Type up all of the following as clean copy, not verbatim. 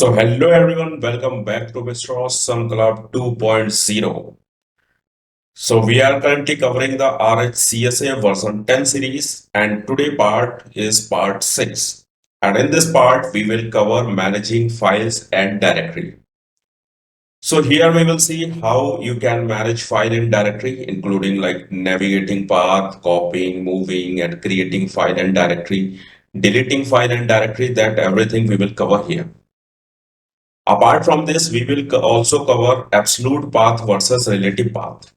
So hello everyone, welcome back to Mr. Awesome Club 2.0. So we are currently covering the RHCSA version 10 series and today part is part 6. And in this part we will cover managing files and directory. So here we will see how you can manage file and directory, including like navigating path, copying, moving and creating file and directory, deleting file and directory, that everything we will cover here. Apart from this, we will also cover absolute path versus relative path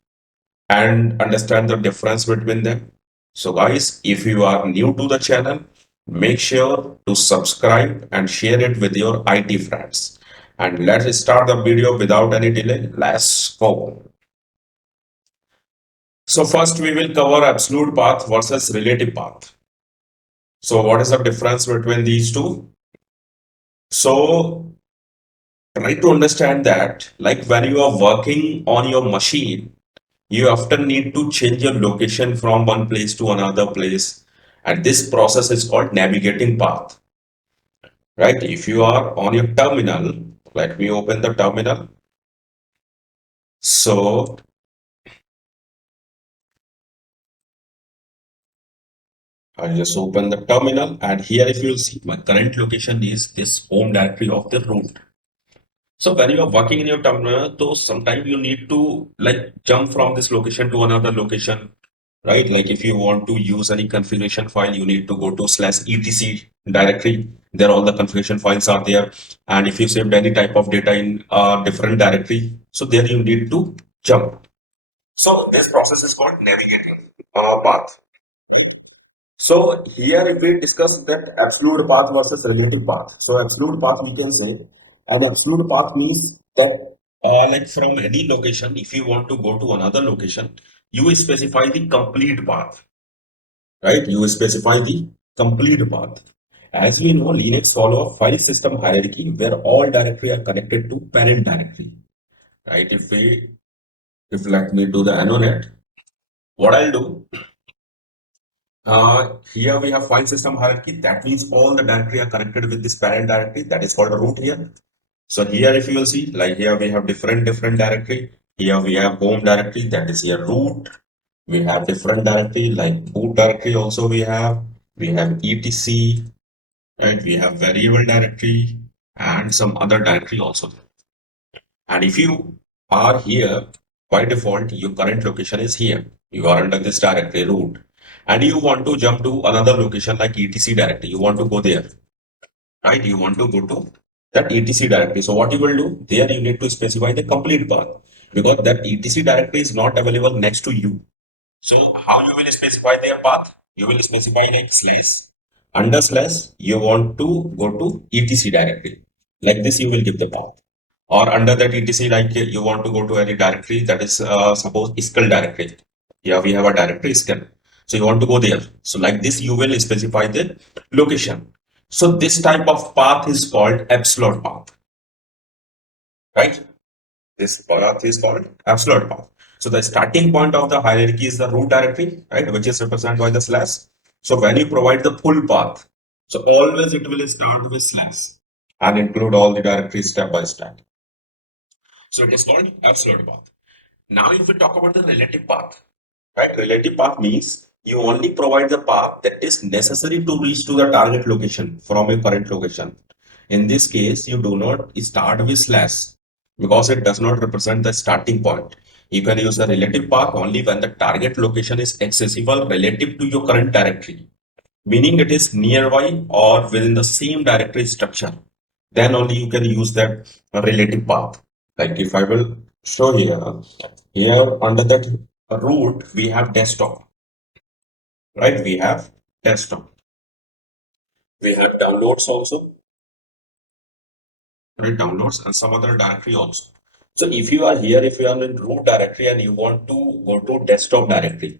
and understand the difference between them. So guys, if you are new to the channel, make sure to subscribe and share it with your IT friends. And let's start the video without any delay. Let's go. So first we will cover absolute path versus relative path. So what is the difference between these two? So try to understand that like when you are working on your machine, you often need to change your location from one place to another place. And this process is called navigating path, right? If you are on your terminal, let me open the terminal. So I'll just open the terminal and here if you'll see my current location is this home directory of the root. So when you are working in your terminal, so sometimes you need to like jump from this location to another location, right? Like if you want to use any configuration file, you need to go to /etc directory. There all the configuration files are there. And if you saved any type of data in a different directory, so there you need to jump. So this process is called navigating path. So here if we discuss that absolute path versus relative path. So absolute path we can say, and absolute path means that like from any location, if you want to go to another location, you specify the complete path, right? You specify the complete path. As we know, Linux follow a file system hierarchy where all directory are connected to parent directory, right? If let me do the annotate, what I'll do, here we have file system hierarchy. That means all the directory are connected with this parent directory. That is called root here. So here, if you will see, like here we have different directory. Here we have home directory. That is here root. We have different directory like boot directory. Also we have etc and we have variable directory and some other directory also. And if you are here, by default, your current location is here. You are under this directory root. And you want to jump to another location like etc directory. You want to go there, right? You want to go to that etc directory. So what you will do, there you need to specify the complete path because that etc directory is not available next to you. So how you will specify their path? You will specify like // you want to go to etc directory. Like this you will give the path. Or under that etc like you want to go to any directory that is suppose skull directory. Here we have a directory skull. So you want to go there. So like this you will specify the location. So this type of path is called absolute path, right? This path is called absolute path. So the starting point of the hierarchy is the root directory, right, which is represented by the slash. So when you provide the full path, so always it will start with slash and include all the directories step by step. So it is called absolute path. Now if we talk about the relative path, right, relative path means you only provide the path that is necessary to reach to the target location from your current location. In this case, you do not start with slash because it does not represent the starting point. You can use a relative path only when the target location is accessible relative to your current directory, meaning it is nearby or within the same directory structure. Then only you can use that relative path. Like if I will show here under that root, we have desktop, right? We have desktop. We have downloads also, right? Downloads and some other directory also. So if you are here, if you are in root directory and you want to go to desktop directory,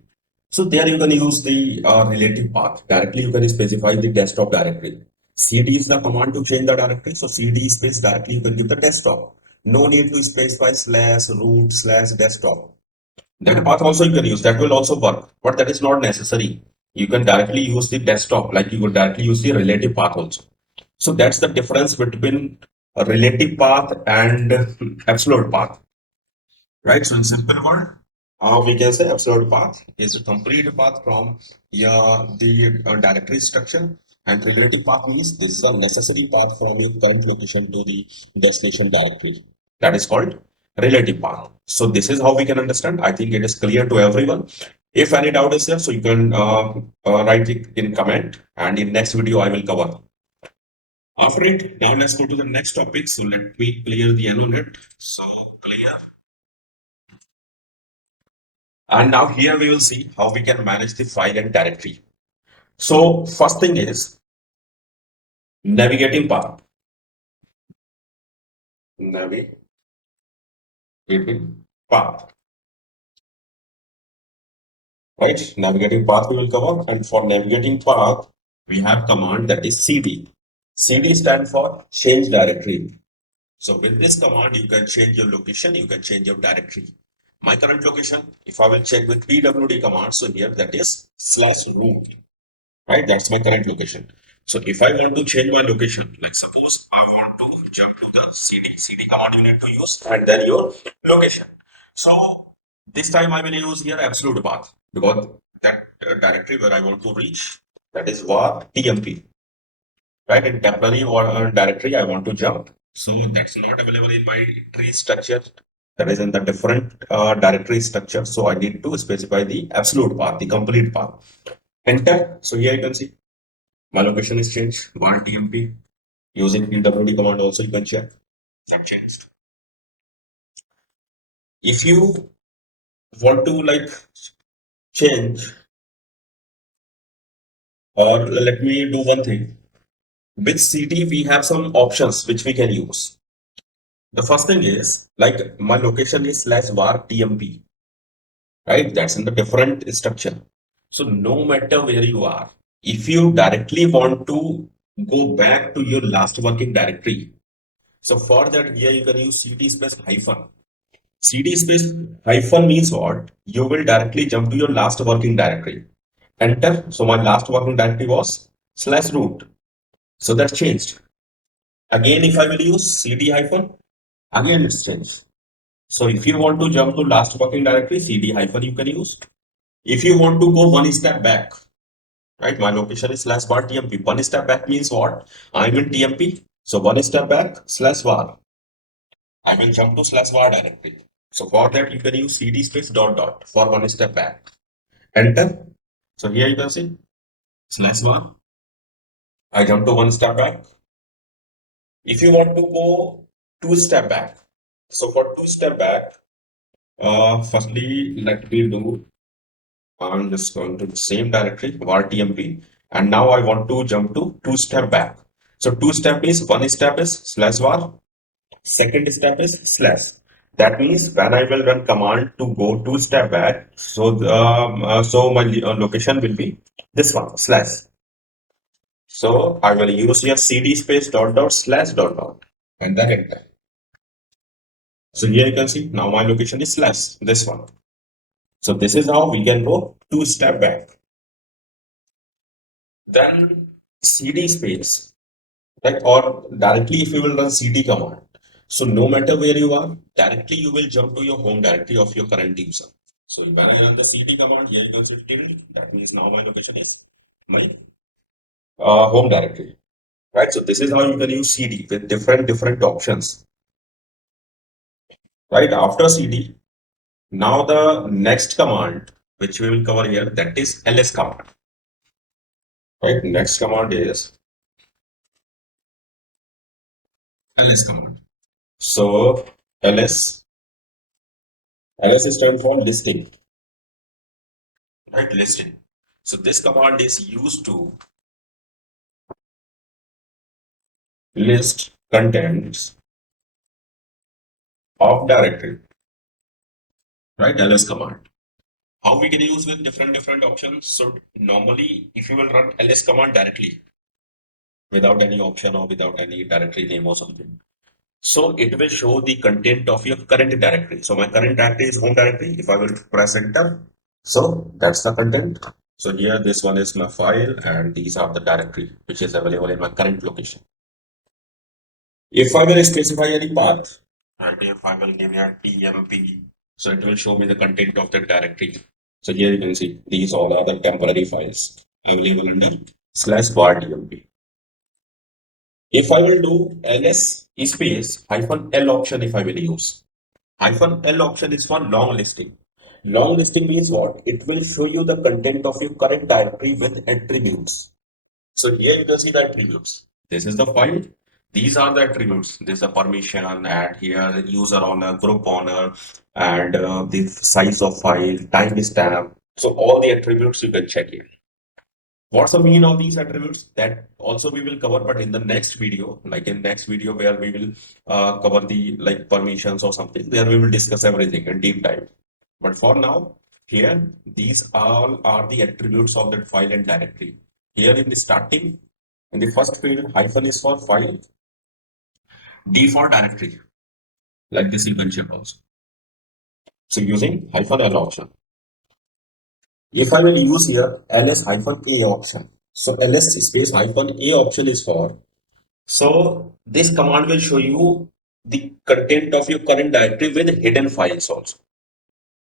so there you can use the relative path. Directly you can specify the desktop directory. CD is the command to change the directory. So CD space directly you can give the desktop. No need to specify /root/desktop. That path also you can use. That will also work, but that is not necessary. You can directly use the desktop, like you would directly use the relative path also. So that's the difference between a relative path and absolute path, right? So in simple word, we can say absolute path is a complete path from the directory structure, and relative path means this is a necessary path from your current location to the destination directory. That is called relative path. So this is how we can understand. I think it is clear to everyone. If any doubt is there, so you can write it in comment, and in next video I will cover. After it, now let's go to the next topic. So let me clear the yellow net. So clear. And now here we will see how we can manage the file and directory. So first thing is navigating path. Navigating path. Right? Navigating path we will cover. And for navigating path, we have command that is cd. cd stands for change directory. So with this command, you can change your location, you can change your directory. My current location, if I will check with pwd command, so here that is /root. Right? That's my current location. So if I want to change my location, like suppose I want to jump to the cd command you need to use, and then your location. So this time I will use here absolute path because that directory where I want to reach, that is var tmp, right? In temporary or directory I want to jump. So that's not available in my tree structure. That is in the different directory structure. So I need to specify the absolute path, the complete path. Enter. So here you can see my location is changed. Var tmp. Using pwd command also you can check. That changed. If you want to like change, or let me do one thing. With cd we have some options which we can use. The first thing is like my location is /var tmp, right? That's in the different structure. So no matter where you are, if you directly want to go back to your last working directory, so for that here you can use cd space hyphen. cd space hyphen means what? You will directly jump to your last working directory. Enter. So my last working directory was /root. So that's changed. Again, if I will use cd hyphen, again it's changed. So if you want to jump to last working directory, cd hyphen you can use. If you want to go one step back, right? My location is /var tmp. One step back means what? I'm in tmp. So one step back /var. I will jump to /var directory. So for that you can use cd space dot dot for one step back. Enter. So here you can see /var. I jump to one step back. If you want to go two step back, so for two step back, firstly let me do. I'm just going to the same directory, var tmp, and now I want to jump to two step back. So two step is one step is /var, second step is /. That means when I will run command to go two step back, so so my location will be this one /. So I will use here cd space dot dot / dot dot and then enter. So here you can see now my location is / this one. So this is how we can go two step back. Then cd space, right? Or directly if you will run cd command. So no matter where you are, directly you will jump to your home directory of your current user. So when I run the cd command, here you can see tilde. That means now my location is my home directory, right? So this is how you can use cd with different options, right? After cd, now the next command which we will cover here, that is ls command, right? Next command is ls command. So ls stands for listing, right? Listing. So this command is used to list contents of directory, right? ls command. How we can use with different options. So normally if you will run ls command directly without any option or without any directory name or something, so it will show the content of your current directory. So my current directory is home directory. If I will press enter, so that's the content. So here this one is my file and these are the directory which is available in my current location. If I will specify any path, and if I will give a tmp, so it will show me the content of the directory. So here you can see these all are the temporary files available under /var tmp. If I will do ls space hyphen l option, if I will use hyphen l option is for long listing. Long listing means what? It will show you the content of your current directory with attributes. So here you can see the attributes. This is the file. These are the attributes. This is the permission, and here user owner, group owner, and the size of file, timestamp. So all the attributes you can check here. What's the mean of these attributes? That also we will cover, but in the next video, like in next video where we will cover the like permissions or something, there we will discuss everything in deep dive. But for now, here, these all are the attributes of that file and directory. Here in the starting, in the first field, hyphen is for file, D for directory. Like this you can check also. So using hyphen L option. If I will use here ls hyphen A option. So ls space hyphen A option is for. So this command will show you the content of your current directory with hidden files also.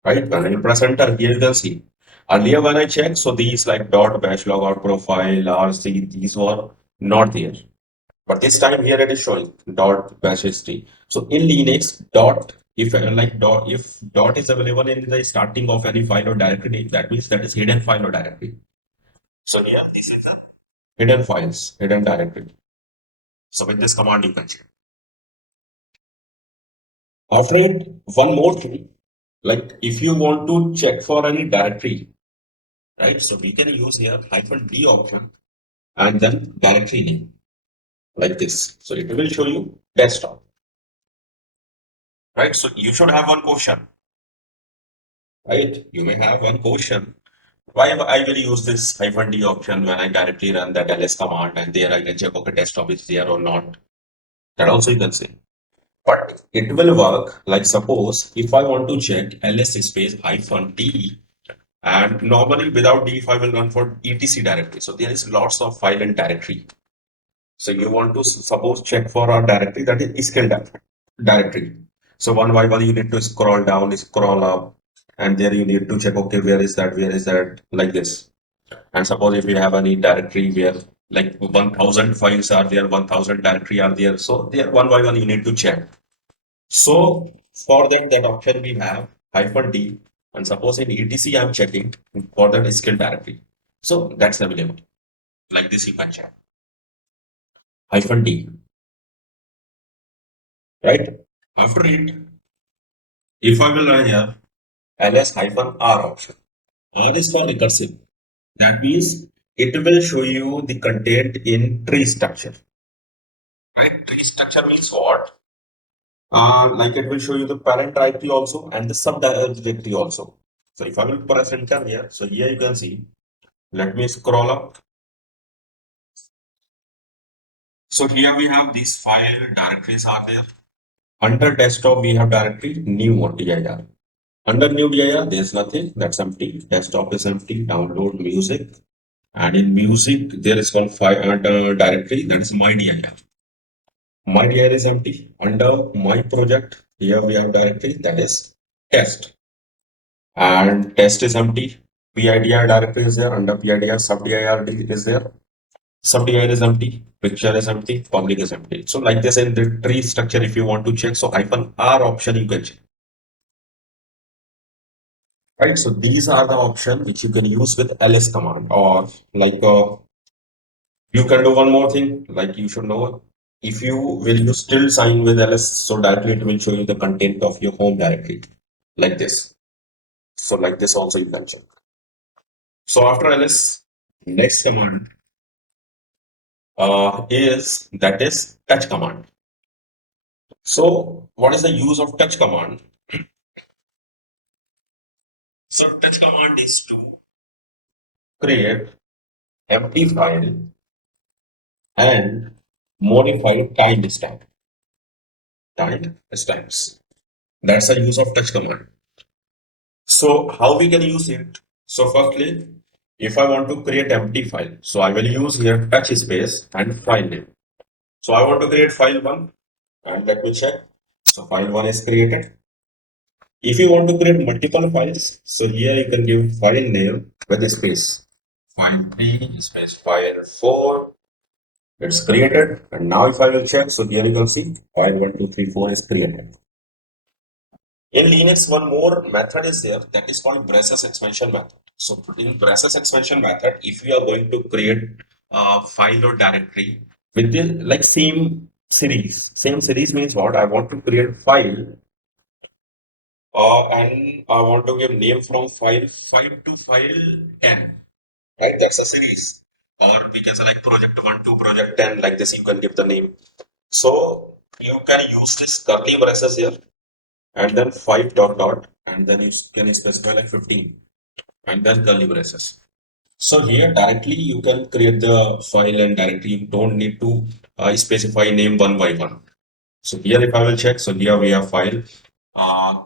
Right? When I press enter, here you can see. Earlier when I checked, so these like dot bash logout profile, RC, these were not there. But this time here it is showing dot bash history. So in Linux, dot if if dot is available in the starting of any file or directory, that means that is hidden file or directory. So here this is the hidden files, hidden directory. So with this command you can check. After it, one more thing, like if you want to check for any directory, right? So we can use here hyphen D option and then directory name like this. So it will show you desktop, right? So you should have one question, right? You may have one question. Why I will use this hyphen D option when I directly run that ls command and there I can check okay desktop is there or not. That also you can say. But it will work like suppose if I want to check ls space hyphen D and normally without D if I will run for etc directory. So there is lots of file and directory. So you want to suppose check for our directory that is skill directory. So one by one you need to scroll down, scroll up, and there you need to check okay where is that like this. And suppose if you have any directory where like 1000 files are there, 1000 directory are there. So there one by one you need to check. So for that option we have hyphen D and suppose in etc I'm checking for that skill directory. So that's available. Like this you can check. Hyphen D, right? After it, if I will run here ls hyphen R option. R is for recursive. That means it will show you the content in tree structure. Right? Tree structure means what? Like it will show you the parent directory also and the sub directory also. So if I will press enter here, so here you can see. Let me scroll up. So here we have these file directories are there. Under desktop we have directory new dir. Under new dir there's nothing. That's empty. Desktop is empty. Download music. And in music, there is one file directory that is my dir. My dir is empty. Under my project, here we have directory that is test. And test is empty. PIDR directory is there. Under PIDR, subdir is there. Subdir is empty. Picture is empty. Public is empty. So like this in the tree structure, if you want to check, so hyphen R option you can check. Right. So these are the options which you can use with ls command or like you can do one more thing, like you should know. If you will you still sign with ls, so directly it will show you the content of your home directory, like this. So like this also you can check. So after ls, next command is touch command. So what is the use of touch command? So touch command is to create empty file and modify timestamp. Timestamps. That's the use of touch command. So how we can use it? So firstly, if I want to create empty file, so I will use here touch space and file name. So I want to create file one. And let me check. So file 1 is created. If you want to create multiple files, so here you can give file name with a space. File 3 space file 4. It's created. And now if I will check, so here you can see file 1, 2, 3, 4 is created. In Linux, one more method is there that is called braces expansion method. So in braces expansion method, if we are going to create a file or directory with the like same series means what? I want to create file and I want to give name from file 5 to file 10. Right? That's a series. Or we can say like project 1 to project 10, like this you can give the name. So you can use this curly braces here and then 5 dot dot and then you can specify like 15 and then curly braces. So here directly you can create the file and directory. You don't need to specify name one by one. So here if I will check, so here we have file uh,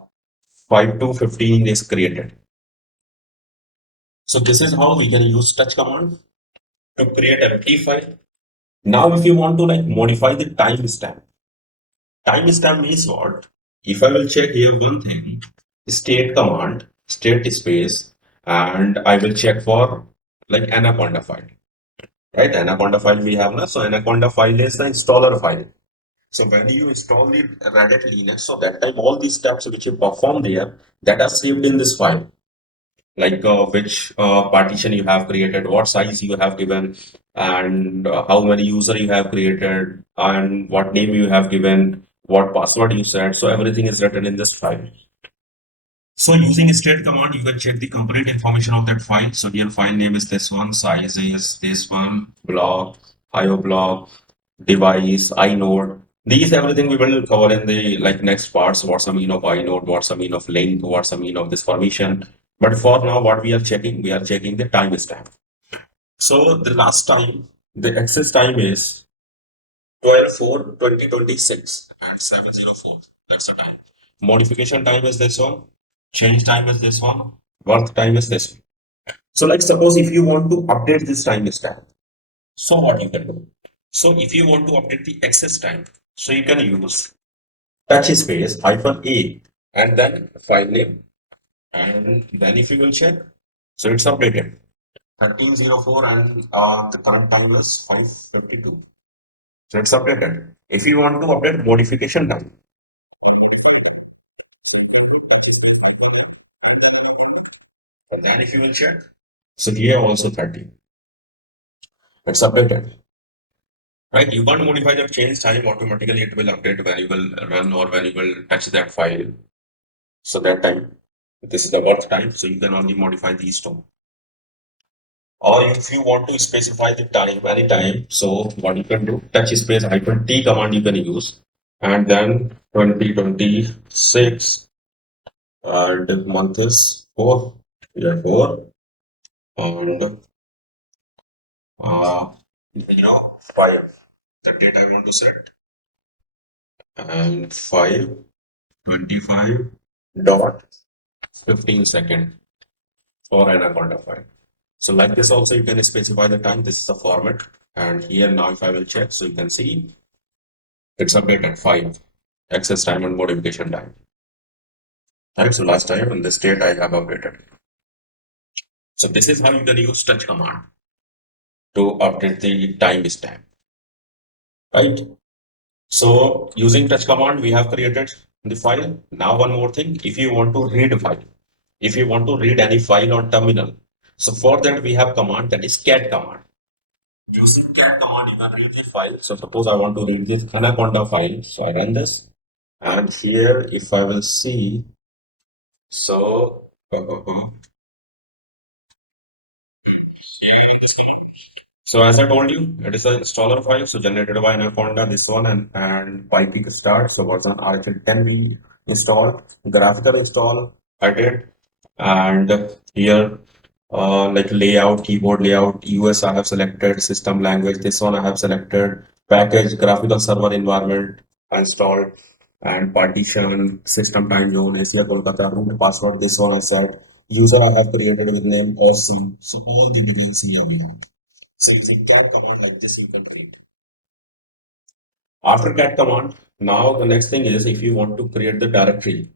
5 to 15 is created. So this is how we can use touch command to create empty file. Now if you want to like modify the timestamp, timestamp means what? If I will check here one thing, state command, state space, and I will check for like anaconda file. Right? Anaconda file we have now. So anaconda file is the installer file. So when you install the Red Hat Linux, so that time all these steps which you perform there that are saved in this file. Like which partition you have created, what size you have given, and how many user you have created, and what name you have given, what password you set. So everything is written in this file. So using state command, you can check the complete information of that file. So here file name is this one, size is this one, block, IO block, device, inode. These everything we will cover in the like next parts. What's the mean of inode? What's the mean of link? What's the mean of this permission? But for now, what we are checking the timestamp. So the last time, the access time is 12/4/2026 and 704. That's the time. Modification time is this one. Change time is this one. Work time is this one. So like suppose if you want to update this timestamp, so what you can do? So if you want to update the access time, so you can use touch space -a and then file name and then if you will check, so it's updated 1304 and the current time is 5:52. So it's updated. If you want to update modification time, and then if you will check, so here also 30. It's updated. Right? You can't modify the change time automatically. It will update when you will run or when you will touch that file. So that time, this is the work time. So you can only modify these two. Or if you want to specify the time, any time, so what you can do, touch space -t command you can use, and then 2026, and the month is 4, yeah, 4, and 5, the date I want to set, and 5:25 dot 15 second for anaconda file. So like this also you can specify the time. This is the format. And here now if I will check, so you can see it's updated 5 access time and modification time. Right, so last time in this date I have updated. So this is how you can use touch command to update the timestamp. Right. So using touch command, we have created the file. Now one more thing, if you want to read a file, if you want to read any file on terminal, so for that we have command that is cat command. Using cat command, you can read the file. So suppose I want to read this anaconda file. So I run this. And here, if I will see, so so as I told you, it is an installer file. So generated by Anaconda, this one and Piping start. So version RHEL 10 we installed. Graphical install I did. And here like layout, keyboard layout, US I have selected, system language, this one I have selected, package, graphical server environment installed, and partition, system time zone, Asia Kolkata, root password, this one I said, user I have created with name awesome. So all the details here we have. So if you can command like this, you can create. After cat command, now the next thing is if you want to create the directory.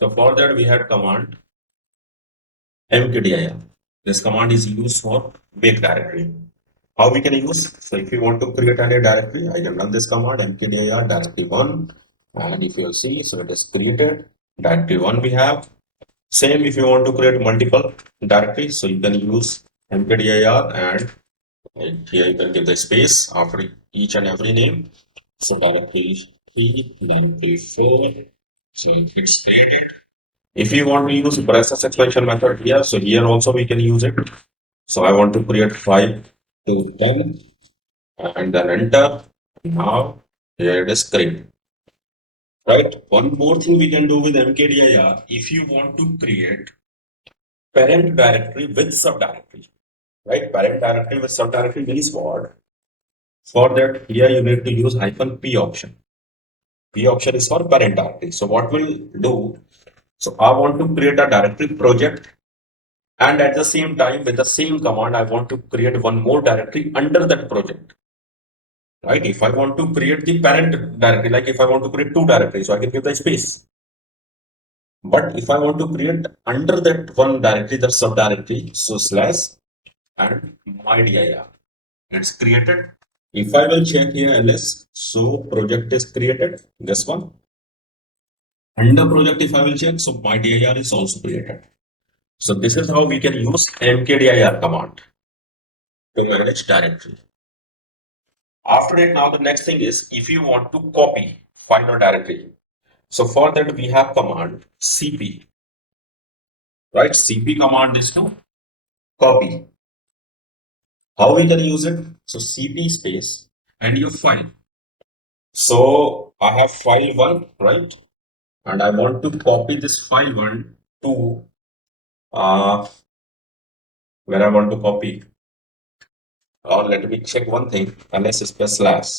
So for that we had command mkdir. This command is used for make directory. How we can use? So if you want to create any directory, I can run this command mkdir directory 1, and if you'll see, so it is created. Directory 1 we have. Same if you want to create multiple directories, so you can use mkdir, and here you can give the space after each and every name. So directory 3, directory 4. So it's created. If you want to use process expansion method here, so here also we can use it. So I want to create 5 to 10 and then enter. Now here it is created. Right. One more thing we can do with mkdir, if you want to create parent directory with subdirectory, right? Parent directory with subdirectory means what? For that, here you need to use -p option. P option is for parent directory. So what we'll do? So I want to create a directory project, and at the same time, with the same command, I want to create one more directory under that project. Right? If I want to create the parent directory, like if I want to create 2 directories, so I can give the space. But if I want to create under that one directory, that subdirectory, so slash and my dir, it's created. If I will check here ls, so project is created. This one. Under project, if I will check, so my dir is also created. So this is how we can use mkdir command to manage directory. After it, now the next thing is if you want to copy file or directory. So for that we have command cp, right? Cp command is to copy. How we can use it? So cp space and your file. So I have file 1, right? And I want to copy this file 1 to uh, where I want to copy. Or let me check one thing, ls space slash.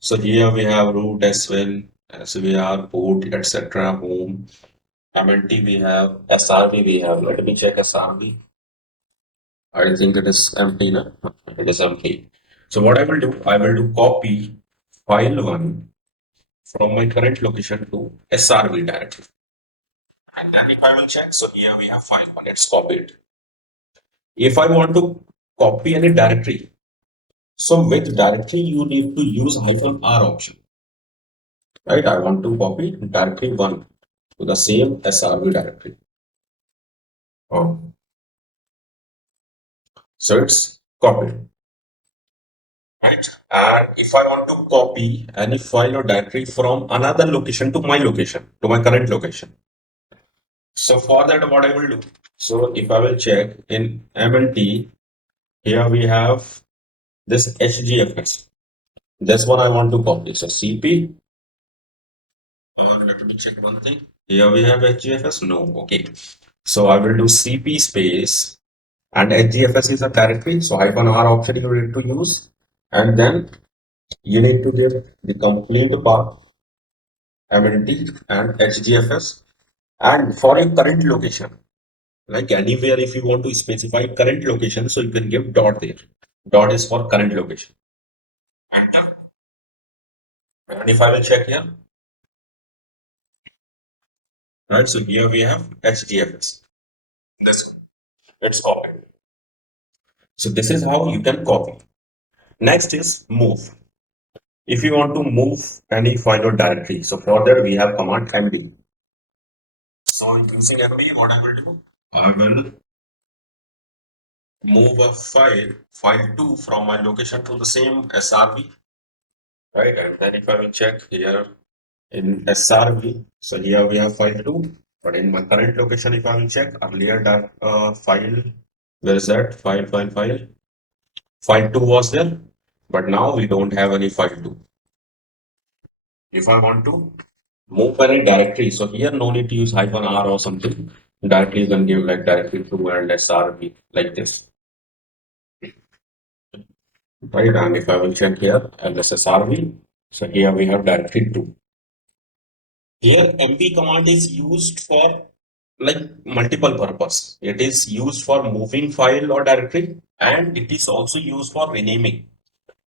So here we have root as well, as we are port, etc. home, mnt we have, srv we have. Let me check srv. I think it is empty now. It is empty. So what I will do, I will do copy file 1 from my current location to srv directly. And then if I will check, so here we have file 1, it's copied. If I want to copy any directory, so with directory you need to use -r option. Right, I want to copy directory 1 to the same srv directory. Oh, so it's copied. Right, and if I want to copy any file or directory from another location to my location, to my current location, so for that what I will do, so if I will check in mnt, here we have this hgfs. This one I want to copy. So cp, or let me check one thing. Here we have hgfs. No, okay. So I will do cp space, and hgfs is a directory. So -r option you need to use, and then you need to give the complete path mnt and hgfs, and for your current location, like anywhere if you want to specify current location, so you can give dot there. Dot is for current location. Enter. And if I will check here, right? So here we have HDFS. This one, it's copied. So this is how you can copy. Next is move. If you want to move any file or directory, so for that we have command md. So using md, what I will do, I will move a file 2 from my location to the same srv, right? And then if I will check here in srv, so here we have file 2, but in my current location, if I will check earlier that file, where is that file 2 was there, but now we don't have any file 2. If I want to move any directory, so here no need to use -r or something. Directly you can give like directory 2 and srv like this, right? And if I will check here srv, so here we have directory 2. Here mp command is used for like multiple purpose. It is used for moving file or directory, and it is also used for renaming.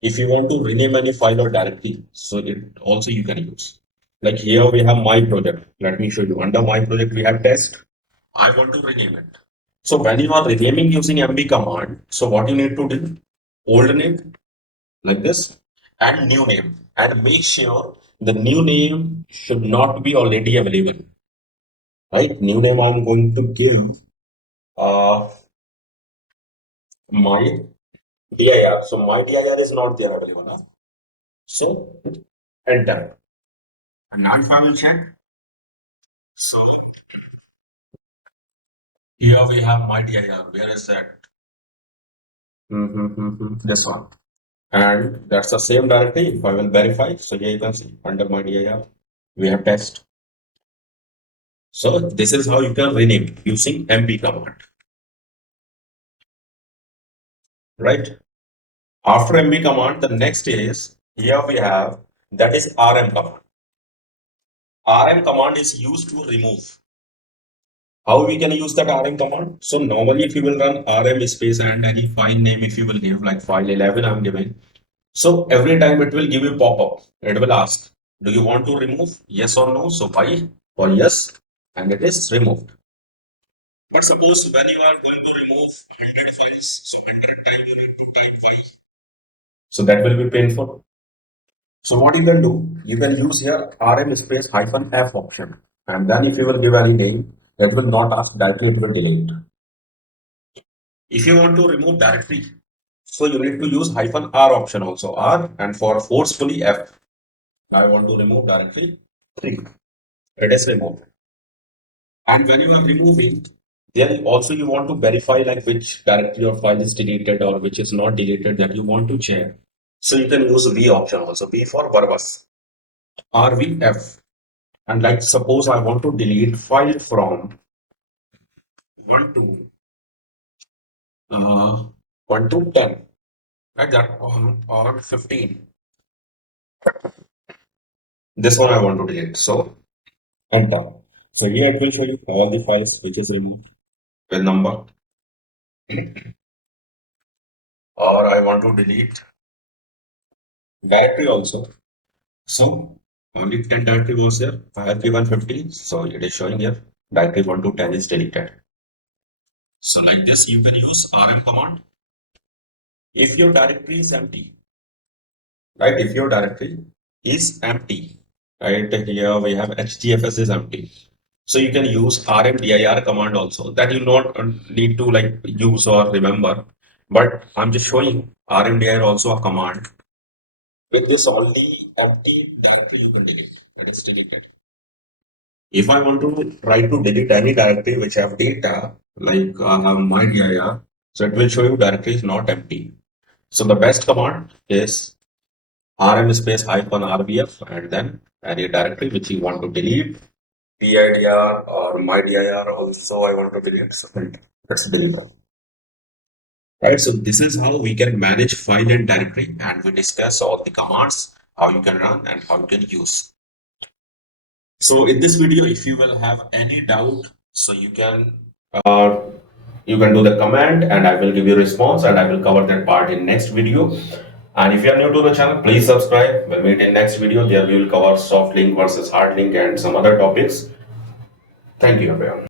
If you want to rename any file or directory, so it also you can use. Like here we have my project. Let me show you. Under my project we have test. I want to rename it. So when you are renaming using MB command, so what you need to do? Old name like this and new name, and make sure the new name should not be already available. Right? New name I'm going to give uh my dir. So my dir is not there available. Huh? So enter. And now if I will check. So here we have my dir. Where is that? This one. And that's the same directory. If I will verify, so here you can see under my dir, we have test. So this is how you can rename using mp command, right? After mp command, the next is here we have that is rm command. Rm command is used to remove. How we can use that rm command? So normally if you will run rm space and any file name, if you will give like file 11 I'm giving. So every time it will give you pop-up. It will ask, do you want to remove? Yes or no? So why? For yes, and it is removed. But suppose when you are going to remove 100 files, so 100 time you need to type why. So that will be painful. So what you can do, you can use here rm space hyphen f option. And then if you will give any name, that will not ask directly, it will delete. If you want to remove directly, so you need to use hyphen r option also, r, and for forcefully f. I want to remove directly 3. It is removed. And when you are removing, then also you want to verify like which directory or file is deleted or which is not deleted that you want to check. So you can use V option also, V for verbose, RVF. And like suppose I want to delete file from 1 to 1 to 10, right? That or 15. This one I want to delete. So enter. So here it will show you all the files which is removed with number. Or I want to delete directory also. So only 10 directory was there. I have given 50. So it is showing here directory 1 to 10 is deleted. So like this, you can use rm command. If your directory is empty, right? If your directory is empty, right? Here we have HDFS is empty. So you can use rmdir command also that you not need to like use or remember. But I'm just showing rmdir also a command. With this only empty directory you can delete. It is deleted. If I want to try to delete any directory which have data, like have my dir, so it will show you directory is not empty. So the best command is rm space hyphen rbf and then any directory which you want to delete, dir or my dir also I want to delete. So let's delete that. Right, so this is how we can manage file and directory, and we discuss all the commands, how you can run and how you can use. So in this video, if you will have any doubt, so uh, you can do the comment and I will give you a response and I will cover that part in next video. And if you are new to the channel, please subscribe. We'll meet in next video. There we will cover soft link versus hard link and some other topics. Thank you everyone.